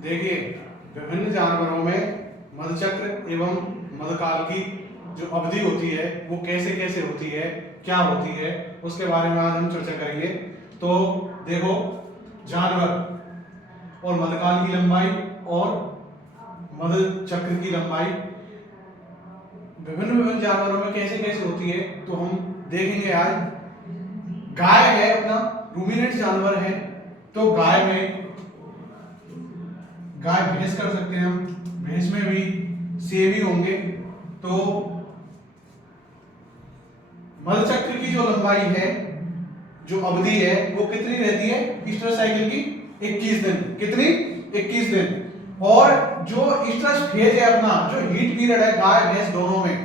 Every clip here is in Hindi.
देखिए, विभिन्न जानवरों में मधुचक्र एवं मधुकाल की जो अवधि होती है वो कैसे कैसे होती है, क्या होती है, उसके बारे में आज हम चर्चा करेंगे। तो देखो, जानवर और मधुकाल की लंबाई और मधुचक्र की लंबाई विभिन्न विभिन्न जानवरों में कैसे कैसे होती है तो हम देखेंगे आज। गाय है अपना रूमिनेंट जानवर है, तो गाय भैंस कर सकते हैं हम, भैंस में भी सेम ही होंगे। तो मधुचक्र की जो लंबाई है, जो अवधि है, वो कितनी रहती है ईस्टर साइकिल की? 21 दिन। कितनी? 21 दिन। और जो ईस्टर फेज है अपना, जो हीट पीरियड है गाय भैंस दोनों में,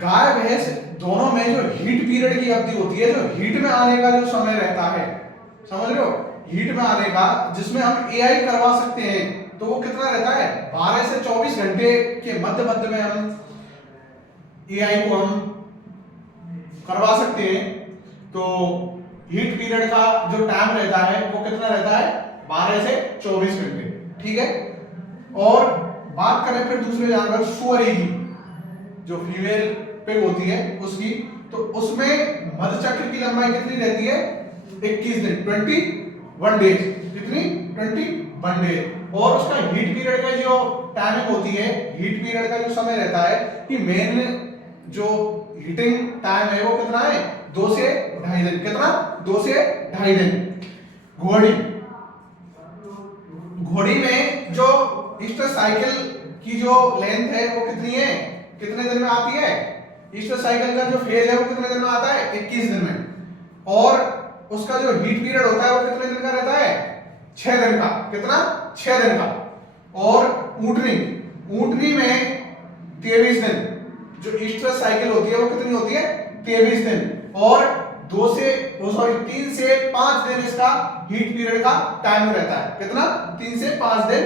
गाय भैंस दोनों में जो हीट पीरियड की अवधि होती है, जो हीट में आने का जो समय रहता है, समझ रहे हो, हीट में आने का, जिसमें हम एआई करवा सकते हैं, तो वो कितना रहता है? 12 से 24 घंटे के मध्य में हम एआई को हम करवा सकते हैं। तो हीट पीरियड का जो टाइम रहता है वो कितना रहता है? 12 से 24 घंटे। ठीक है। और बात करें फिर दूसरे जानवर सुअरी की, जो फीमेल पिग होती है उसकी, तो उसमें मधुचक्र की लंबाई कितनी रहती है? 21 दिन, 21 डेज। कितनी? 21 डेज। और उसका हीट पीरियड का जो टाइमिंग होती है, हीट पीरियड का जो समय रहता है कि मेन जो हीटिंग टाइम है वो कितना है? 2 से 2.5 दिन। कितना? 2 से 2.5 दिन। घोड़ी में जो ईस्टर साइकिल की जो लेंथ है वो कितनी है? कितने दिन में आती है? ईस्टर साइकिल का जो फेज है वो कितने दिन में आता है? 21 दिन में। और उसका जो हीट पीरियड होता है वो कितने दिन का रहता है? 6 दिन का। कितना? 6 दिन का। और ऊंटनी में 23 दिन। जो ईस्टर साइकिल होती है वो कितनी होती है? 23 दिन। और 3 से 5 दिन इसका हीट पीरियड का टाइम रहता है। कितना? 3 से 5 दिन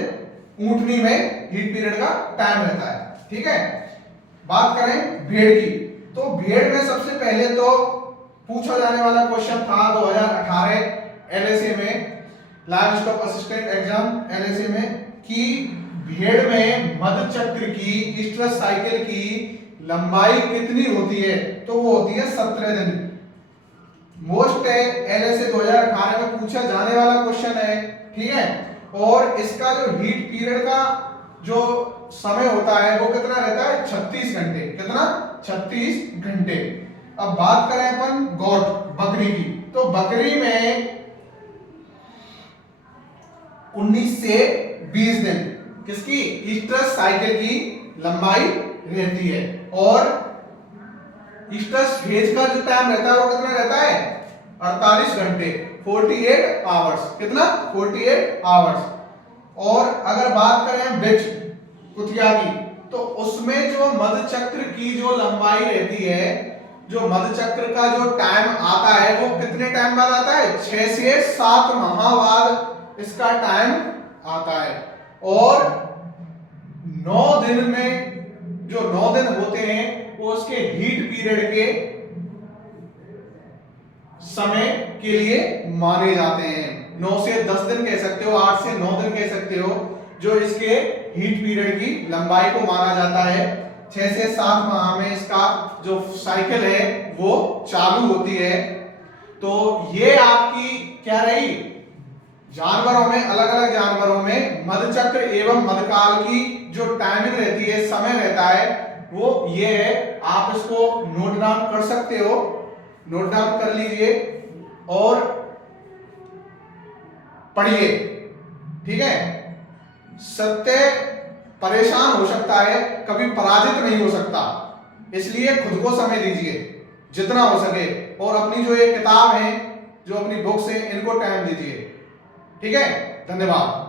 ऊंटनी में हीट पीरियड का टाइम रहता है। ठीक है। बात करें भेड़ की, तो भेड़ में सबसे पहले तो पूछा जाने वाला क्वेश्चन था 2018 एलएसए में, लाइवस्टॉक असिस्टेंट एग्जाम एलएसए में, कि भेड़ में मधुचक्र की ईस्टर साइकिल की लंबाई कितनी होती है? तो वो होती है 17 दिन। मोस्ट एलएसए 2018 में पूछा जाने वाला क्वेश्चन है। ठीक है। और इसका जो हीट पीरियड का जो समय होता है वो कितना रहता है? 36 घंटे। कितना? 36 घंटे। अब बात करें अपन गोट, बकरी की, तो बकरी में 19 से 20 दिन किसकी? ईस्टर साइकिल की लंबाई रहती है। और ईस्टर फेज का जो टाइम रहता है वो कितना रहता है? 48 घंटे, 48 आवर्स। कितना? 48 आवर्स। और अगर बात करें बिच, कुतिया की, तो उसमें जो मधुचक्र की जो लंबाई रहती है, जो मधुचक्र का जो टाइम आता है वो कितने टाइम बाद आता है? 6 से 7 माह बाद इसका टाइम आता है। और 9 दिन में, जो 9 दिन होते हैं वो उसके हीट पीरियड के समय के लिए माने जाते हैं। 9 से 10 दिन कह सकते हो, 8 से 9 दिन कह सकते हो, जो इसके हीट पीरियड की लंबाई को माना जाता है। 6 से 7 माह में इसका जो साइकिल है वो चालू होती है। तो ये आपकी क्या रही? जानवरों में, अलग अलग जानवरों में मधुचक्र एवं मधुकाल की जो टाइमिंग रहती है, समय रहता है, वो ये है। आप इसको नोट डाउन कर सकते हो, नोट डाउन कर लीजिए और पढ़िए। ठीक है। सत्य परेशान हो सकता है, कभी पराजित नहीं हो सकता, इसलिए खुद को समय दीजिए जितना हो सके। और अपनी जो ये किताब है, जो अपनी बुक्स है, इनको टाइम दीजिए। ठीक है। धन्यवाद।